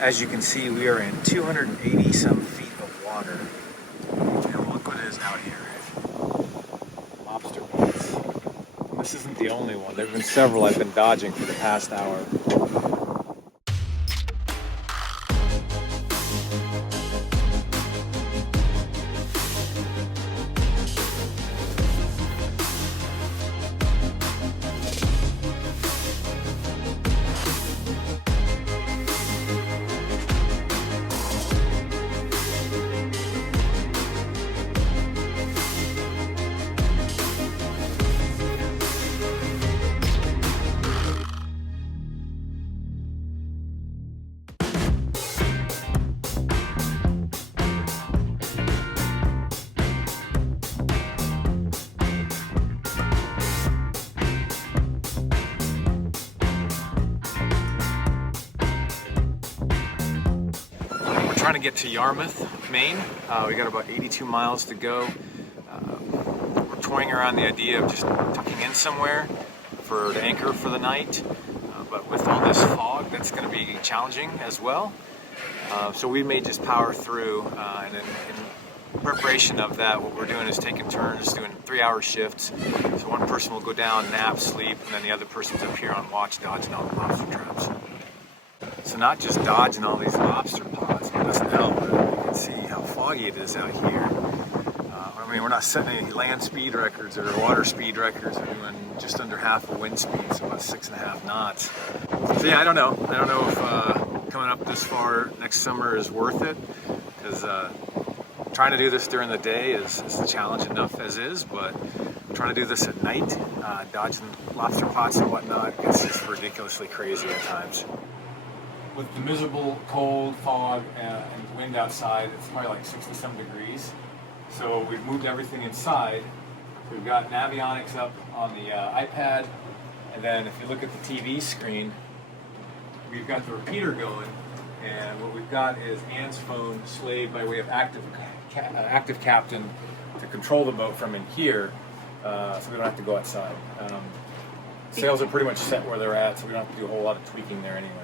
As you can see, we are in 280 some feet of water. And look what is out here. Lobster pots. This isn't the only one. There have been several I've been dodging for the past hour. Trying to get to Yarmouth, Maine. We got about 82 miles to go. We're toying around the idea of just tucking in somewhere to anchor for the night. But with all this fog, that's going to be challenging as well. So we may just power through. And in preparation of that, what we're doing is taking turns doing 3-hour shifts. So one person will go down, nap, sleep, and then the other person's up here on watch, dodging all the lobster traps. So not just dodging all these lobster pods, it doesn't help, but you can see how foggy it is out here. I mean, we're not setting any land speed records or water speed records. We're doing just under half a wind speed, so about 6.5 knots. So yeah, I don't know. I don't know if coming up this far next summer is worth it, because trying to do this during the day is a challenge enough as is, but trying to do this at night, dodging lobster pots and whatnot, it's just ridiculously crazy at times. With the miserable cold, fog, and wind outside, it's probably like 67 degrees. So we've moved everything inside. We've got Navionics up on the iPad, and then if you look at the TV screen, we've got the repeater going, and what we've got is Anne's phone slaved by way of active captain to control the boat from in here, so we don't have to go outside. Sails are pretty much set where they're at, so we don't have to do a whole lot of tweaking there anyway.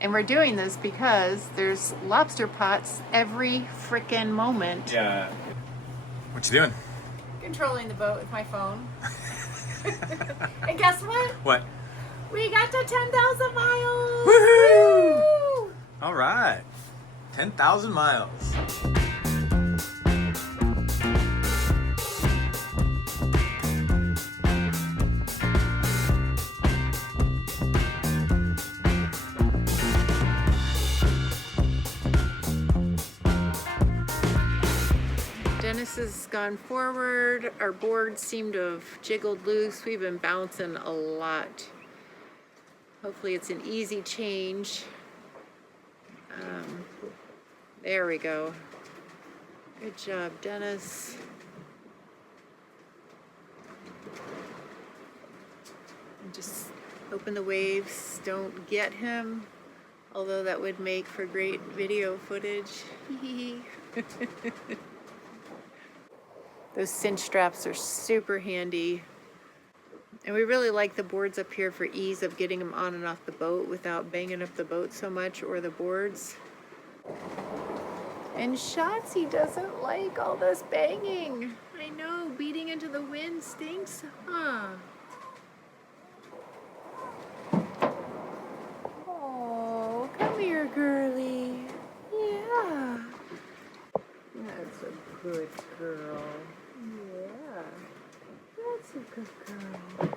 And we're doing this because there's lobster pots every frickin' moment. Yeah. What you doing? Controlling the boat with my phone. And guess what? What? We got to 10,000 miles! Woohoo! Woo! All right. 10,000 miles. Dennis has gone forward. Our boards seem to have jiggled loose. We've been bouncing a lot. Hopefully it's an easy change. There we go. Good job, Dennis. And just hoping the waves don't get him, although that would make for great video footage. Those cinch straps are super handy. And we really like the boards up here for ease of getting them on and off the boat without banging up the boat so much or the boards. And Shotzi doesn't like all this banging. I know, beating into the wind stinks, huh? Oh, come here, girly. Yeah. That's a good girl. Yeah. That's a good girl.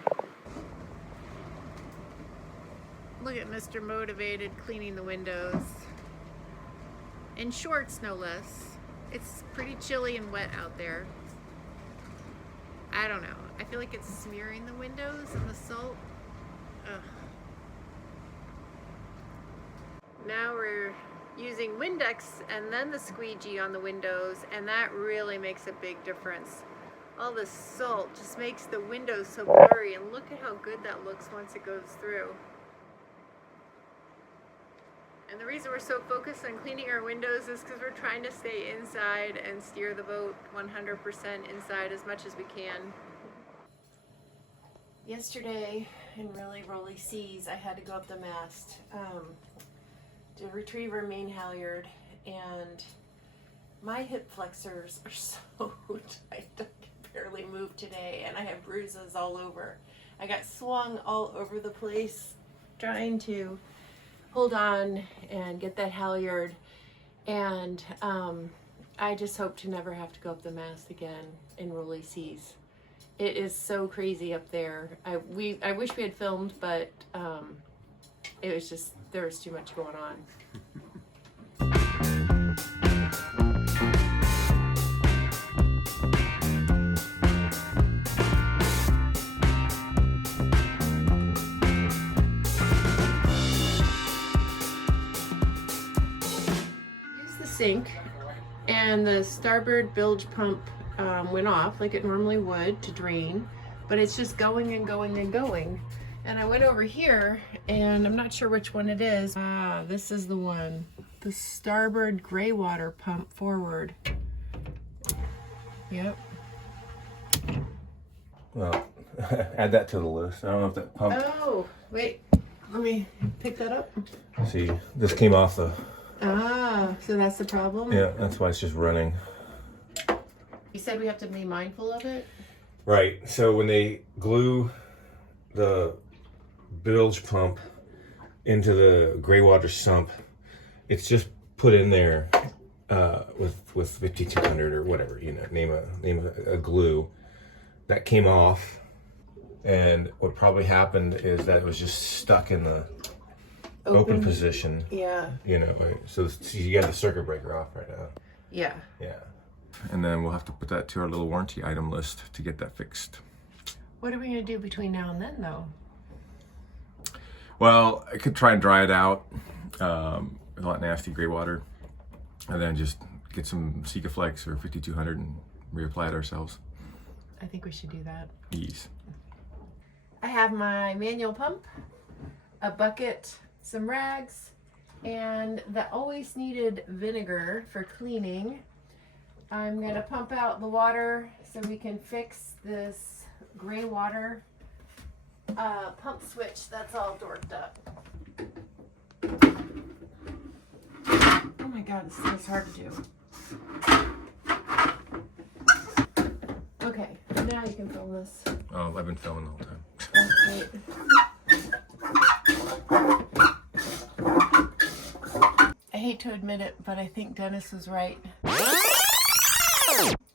Look at Mr. Motivated cleaning the windows. In shorts, no less. It's pretty chilly and wet out there. I don't know. I feel like it's smearing the windows and the salt. Ugh. Now we're using Windex and then the squeegee on the windows, and that really makes a big difference. All the salt just makes the windows so blurry, and look at how good that looks once it goes through. And the reason we're so focused on cleaning our windows is because we're trying to stay inside and steer the boat 100% inside as much as we can. Yesterday, in really rolly seas, I had to go up the mast. to retrieve our main halyard, and my hip flexors are so tight I can barely move today, and I have bruises all over. I got swung all over the place trying to hold on and get that halyard, and I just hope to never have to go up the mast again in rolly seas. It is so crazy up there. I wish we had filmed, but it was just, there was too much going on. Here's the sink, and the starboard bilge pump went off like it normally would to drain, but it's just going and going and going. And I went over here, and I'm not sure which one it is. This is the one. The starboard gray water pump forward. Yep. Well, add that to the list. I don't know if that pump... Oh, wait. Let me pick that up. See, this came off the... Ah, so that's the problem? Yeah, that's why it's just running. You said we have to be mindful of it? Right, so when they glue the bilge pump into the gray water sump, it's just put in there with 5200 or whatever, you know, name a glue that came off, and what probably happened is that it was just stuck in the open position. Yeah. You know, so you got the circuit breaker off right now. Yeah. Yeah. And then we'll have to put that to our little warranty item list to get that fixed. What are we going to do between now and then, though? Well, I could try and dry it out with a lot of nasty gray water, and then just get some Sikaflex or 5200 and reapply it ourselves. I think we should do that. Ease. I have my manual pump, a bucket, some rags, and the always needed vinegar for cleaning. I'm going to pump out the water so we can fix this gray water pump switch that's all dorked up. Oh my god, this thing is hard to do. Okay, now you can film this. Oh, I've been filming the whole time. I hate to admit it, but I think Dennis was right.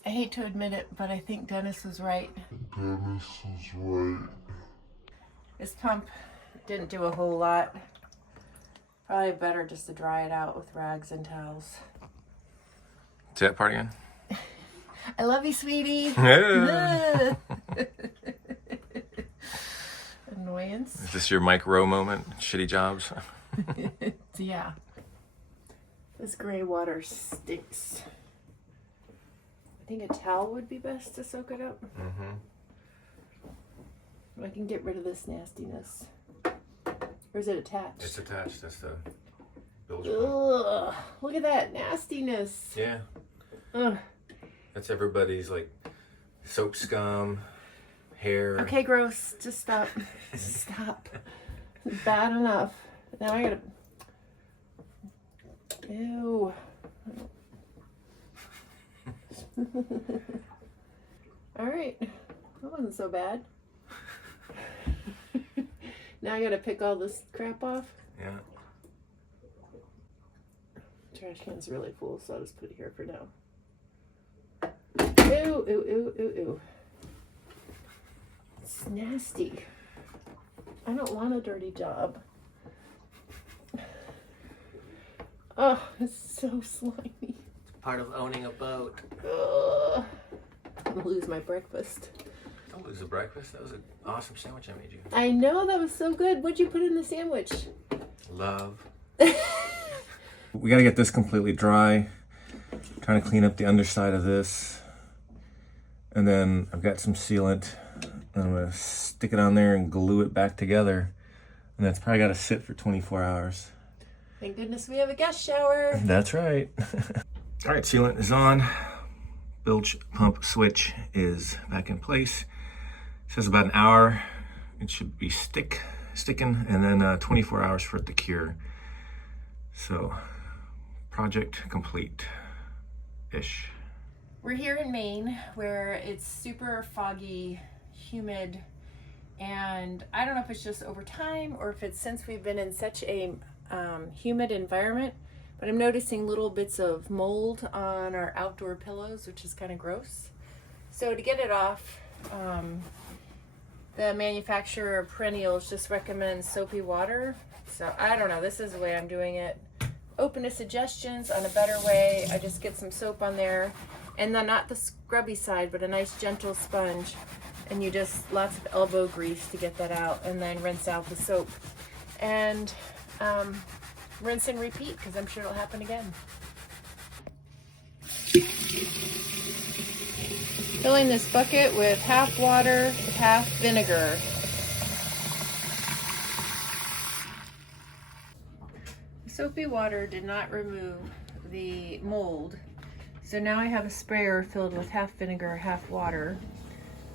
I hate to admit it, but I think Dennis was right. Dennis was right. This pump didn't do a whole lot. Probably better just to dry it out with rags and towels. Say that part again. I love you, sweetie. Yeah. Annoyance. Is this your Mike Rowe moment? Shitty jobs? Yeah. This gray water stinks. I think a towel would be best to soak it up. Mm-hmm. I can get rid of this nastiness. Or is it attached? It's attached. That's the bilge pump. Ugh, look at that nastiness. Yeah. Ugh. That's everybody's like soap scum, hair. Okay, gross. Just stop. Stop. Bad enough. Now I gotta. Ew. All right. That wasn't so bad. Now I gotta pick all this crap off. Yeah. Trash can's really full, so I'll just put it here for now. Ew, ew, ew, ew, ew. It's nasty. I don't want a dirty job. Oh, it's so slimy. Part of owning a boat. Ugh. I'm gonna lose my breakfast. Don't lose the breakfast. That was an awesome sandwich I made you. I know, that was so good. What'd you put in the sandwich? Love. We gotta get this completely dry. Trying to clean up the underside of this. And then I've got some sealant. I'm gonna stick it on there and glue it back together. And that's probably gotta sit for 24 hours. Thank goodness we have a guest shower. That's right. All right, sealant is on. Bilge pump switch is back in place. It says about an hour. It should be sticking, and then 24 hours for it to cure. So, project complete-ish. We're here in Maine where it's super foggy, humid, and I don't know if it's just over time or if it's since we've been in such a humid environment, but I'm noticing little bits of mold on our outdoor pillows, which is kind of gross. So to get it off, the manufacturer of perennials just recommends soapy water. So I don't know, this is the way I'm doing it. Open to suggestions on a better way. I just get some soap on there, and then not the scrubby side, but a nice gentle sponge, and you just lots of elbow grease to get that out, and then rinse out the soap, and rinse and repeat, because I'm sure it'll happen again. Filling this bucket with half water, half vinegar. Soapy water did not remove the mold, so now I have a sprayer filled with half vinegar, half water,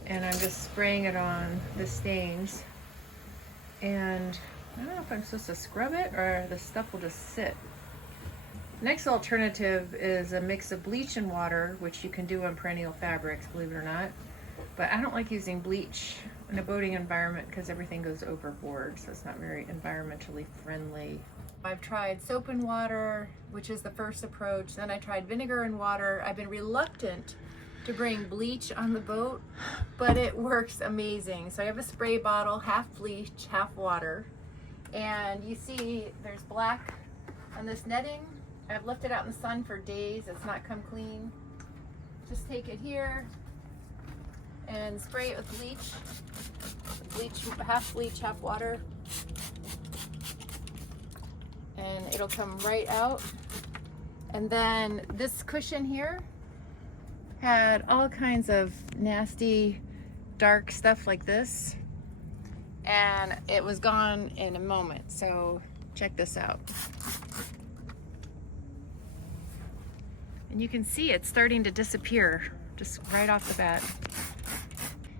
and I'm just spraying it on the stains. And I don't know if I'm supposed to scrub it or the stuff will just sit. Next alternative is a mix of bleach and water, which you can do on perennial fabrics, believe it or not. But I don't like using bleach in a boating environment because everything goes overboard, so it's not very environmentally friendly. I've tried soap and water, which is the first approach. Then I tried vinegar and water. I've been reluctant to bring bleach on the boat, but it works amazing. So I have a spray bottle, half bleach, half water. And you see there's black on this netting. I've left it out in the sun for days. It's not come clean. Just take it here and spray it with bleach. Half bleach, half water. And it'll come right out. And then this cushion here had all kinds of nasty dark stuff like this, and it was gone in a moment. So check this out, and you can see it's starting to disappear just right off the bat.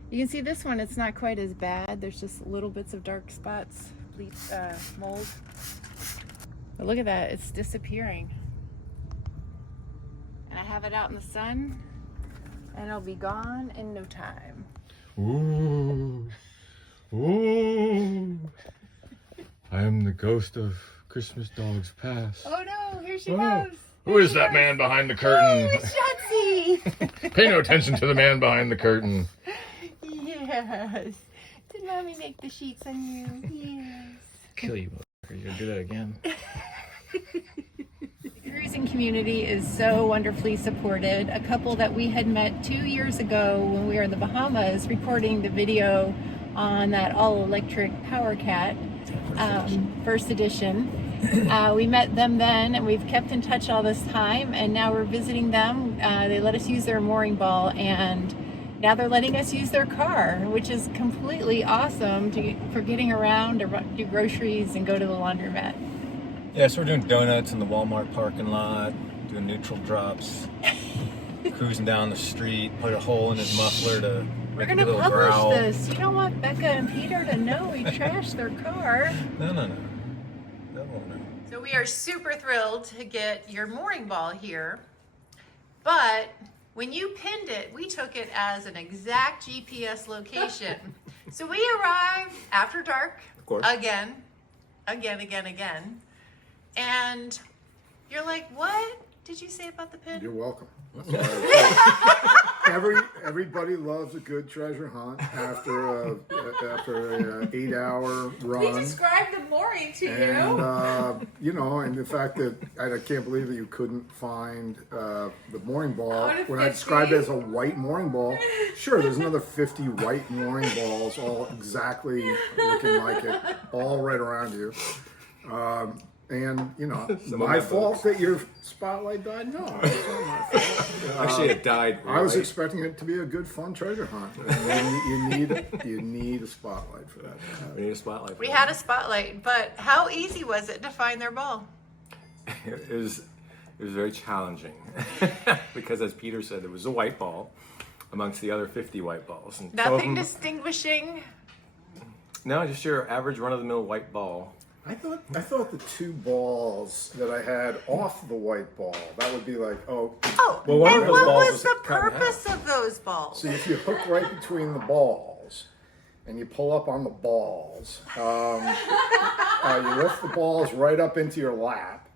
You can see this one, it's not quite as bad. There's just little bits of dark spots, mold. But look at that, it's disappearing. And I have it out in the sun, and it'll be gone in no time. Ooh, ooh. I am the ghost of Christmas dogs past. Oh no, here she goes. Who is that man behind the curtain? Oh, it's Shotzi. Pay no attention to the man behind the curtain. Yes. Did Mommy make the sheets on you? Yes. Kill you, motherfucker. You're gonna do that again. The cruising community is so wonderfully supported. A couple that we had met 2 years ago when we were in the Bahamas recording the video on that all-electric Power Cat, first edition. We met them then, and we've kept in touch all this time, and now we're visiting them. They let us use their mooring ball, and now they're letting us use their car, which is completely awesome for getting around or do groceries and go to the laundromat. Yeah, so we're doing donuts in the Walmart parking lot, doing neutral drops, cruising down the street, put a hole in his muffler to We're make a gonna little publish growl. this. You don't want Becca and Peter to know we trashed their car. No. That won't know. So we are super thrilled to get your mooring ball here, but when you pinned it, we took it as an exact GPS location. So we arrived after dark, Of course. again. And you're like, what did you say about the pin? You're welcome. Everybody loves a good treasure hunt after an 8-hour run. We described the mooring to And and the fact that I can't believe that you couldn't find the mooring ball. Out of When I 50? described it as a white mooring ball, sure, there's another 50 white mooring balls, all exactly looking like it, all right around you. And it's my fault that your spotlight died? No, it's not my fault. Actually, it died. I was right? expecting it to be a good, fun treasure hunt. And you need a spotlight for that. We need a spotlight. for We that. had a spotlight, but how easy was it to find their ball? It was very challenging because, as Peter said, there was a white ball amongst the other 50 white balls. And Nothing distinguishing. No, just your average run-of-the-mill white ball. I thought the 2 balls that I had off the white ball, that would be like, oh. Well, one and of those what balls was was the cut in half. purpose of those balls? See, if you hook right between the balls and you pull up on the balls, you lift the balls right up into your lap.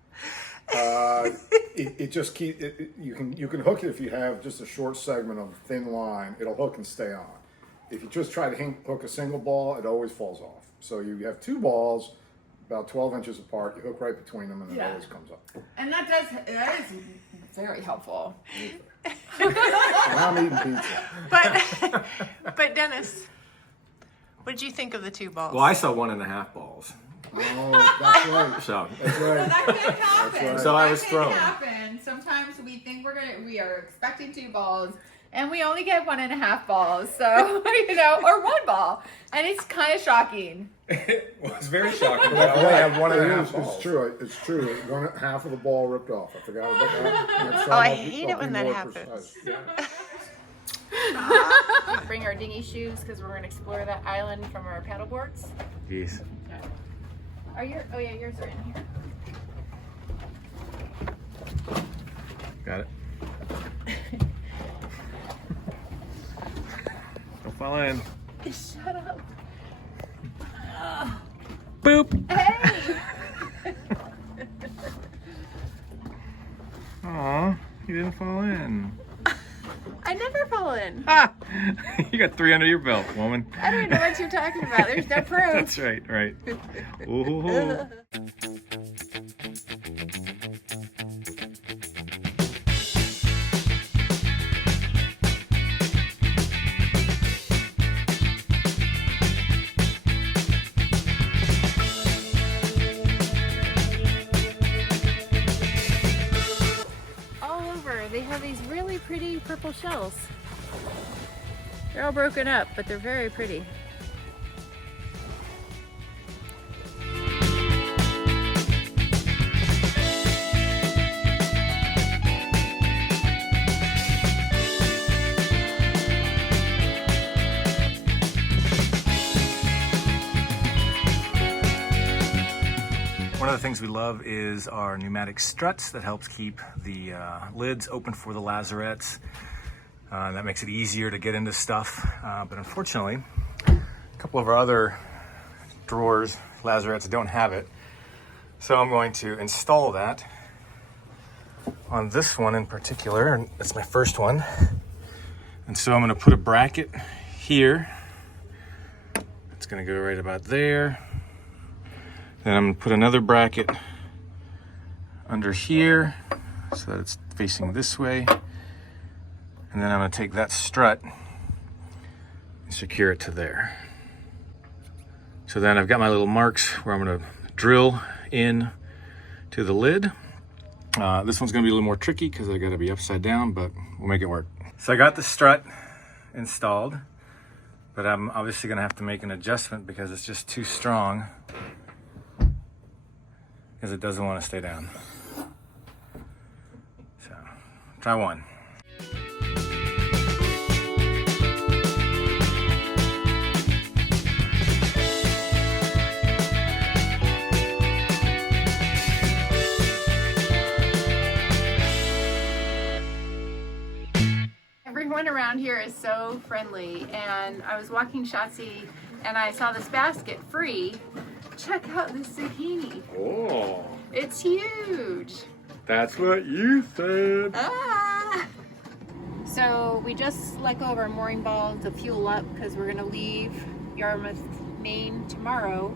It just you can hook it if you have just a short segment of thin line. It'll hook and stay on. If you just try to hook a single ball, it always falls off. So you have 2 balls about 12 inches apart. You hook right between them, and it always comes up. And that is very helpful. And I'm eating pizza. But Dennis, what did you think of the 2 balls? Well, I saw 1.5 balls. Oh, that's right. So That's So right. that can happen. right. So I was That thrown. can happen. Sometimes we think we are expecting 2 balls, and we only get 1.5 balls. So or 1 ball, and it's kind of shocking. it was very shocking. I only have 1.5 balls. It's true. It's true. Half of the ball ripped off. I forgot about that. I hate it when that happens. Bring our dinghy shoes because we're going to explore that island from our paddleboards. Jeez. Yours are in here. Got it. Don't fall in. Shut up. Boop. Hey! Aw, you didn't fall in. I never fall in. Ah! You got 3 under your belt, woman. I don't know what you're talking about. There's no proof. That's right, right. Ooh. All over, they have these really pretty purple shells. They're all broken up, but they're very pretty. One of the things we love is our pneumatic struts that helps keep the lids open for the lazarettes. That makes it easier to get into stuff, but unfortunately, a couple of our other drawers, lazarettes, don't have it. So I'm going to install that on this one in particular, and that's my first one. And so I'm going to put a bracket here. It's going to go right about there. Then I'm going to put another bracket under here so that it's facing this way. And then I'm going to take that strut and secure it to there. So then I've got my little marks where I'm going to drill in to the lid. This one's going to be a little more tricky because I got to be upside down, but we'll make it work. So I got the strut installed, but I'm obviously going to have to make an adjustment because it's just too strong, because it doesn't want to stay down. So try one. Everyone around here is so friendly, and I was walking Shotzi and I saw this basket free. Check out this zucchini. Oh, It's huge. that's what you said. Ah! So we just let go of our mooring ball to fuel up because we're gonna leave Yarmouth, Maine tomorrow.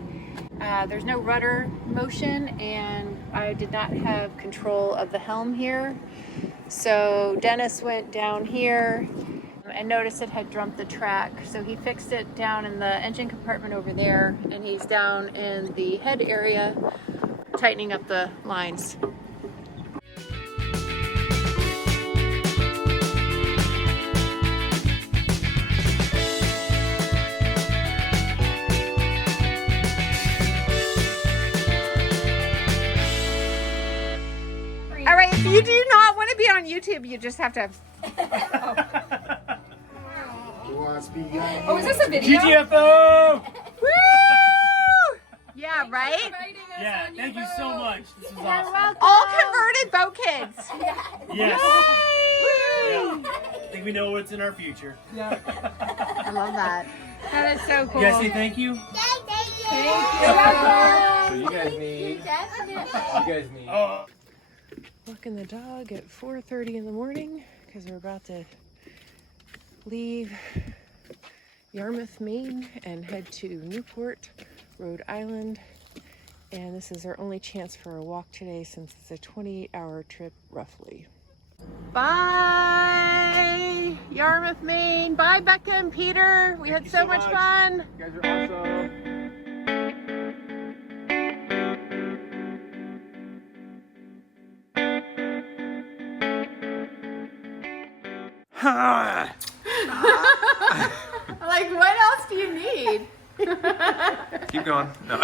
There's no rudder motion, and I did not have control of the helm here. So Dennis went down here and noticed it had drumped the track. So he fixed it down in the engine compartment over there, and he's down in the head area tightening up the lines. All right, if you do not want to be on YouTube, you just have to. Oh, is this a video? GTFO! Woo! Yeah, job, right? Yeah, thank you so much. This is awesome. All converted boat kids. Yes. Yeah. I think we know what's in our future. I love that. That is so cool. You guys say thank you? So you guys need. Oh. Walking the dog at 4:30 in the morning because we're about to leave Yarmouth, Maine and head to Newport, Rhode Island. And this is our only chance for a walk today since it's a 28-hour trip roughly. Bye, Yarmouth, Maine. Bye, Becca and Peter. We had so much fun. You guys are awesome. Like, what else do you need? Keep going. No.